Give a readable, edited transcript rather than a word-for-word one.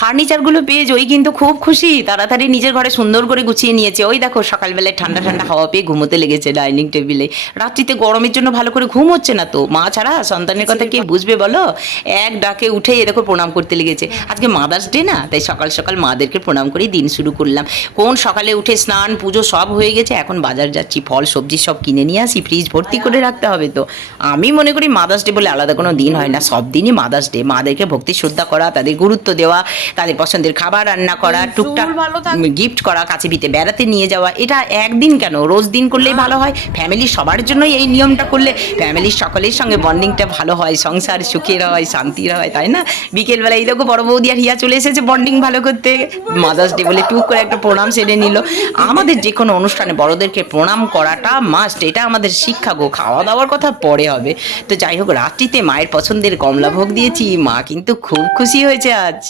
ফার্নিচারগুলো পেয়ে জয়ী কিন্তু খুব খুশি, তাড়াতাড়ি নিজের ঘরে সুন্দর করে গুছিয়ে নিয়েছে। ওই দেখো সকালবেলায় ঠান্ডা ঠান্ডা হাওয়া পেয়ে ঘুমোতে লেগেছে ডাইনিং টেবিলে। রাত্রিতে গরমের জন্য ভালো করে ঘুম হচ্ছে না তো, মা ছাড়া সন্তানের কথা কে বুঝবে বলো। এক ডাকে উঠে এ দেখো প্রণাম করতে লেগেছে। আজকে মাদার্স ডে না, তাই সকাল সকাল মাদেরকে প্রণাম করে দিন শুরু করলাম। কোন সকালে উঠে স্নান পুজো সব হয়ে গেছে, এখন বাজার যাচ্ছি, ফল সবজি সব কিনে নিয়ে আসি, ফ্রিজ ভর্তি করে রাখতে হবে। তো আমি মনে করি মাদার্স ডে বলে আলাদা কোনো দিন হয় না, সব দিনই মাদার্স ডে। মাদেরকে ভক্তি শ্রদ্ধা করা, তাদের গুরুত্ব দেওয়া, তাদের পছন্দের খাবার রান্না করা, টুকটাক গিফট করা, কাছে পিঠে বেড়াতে নিয়ে যাওয়া, এটা একদিন কেন রোজ দিন করলেই ভালো হয়। ফ্যামিলির সবার জন্যই এই নিয়মটা করলে ফ্যামিলির সকলের সঙ্গে বন্ডিংটা ভালো হয়, সংসার সুখের হয়, শান্তির হয়, তাই না? বিকেলবেলা এই দেখো বড় বৌদি আর হিয়া চলে এসেছে বন্ডিং ভালো করতে। মাদার্স ডে বলে টুক করে একটা প্রণাম সেরে নিল। আমাদের যে কোনো অনুষ্ঠানে বড়দেরকে প্রণাম করাটা মাস্ট, এটা আমাদের শিক্ষা গো। খাওয়া দাওয়ার কথা পরে হবে। তো যাই হোক, রাত্রিতে মায়ের পছন্দের কমলা ভোগ দিয়েছি, মা কিন্তু খুব খুশি হয়েছে আজ।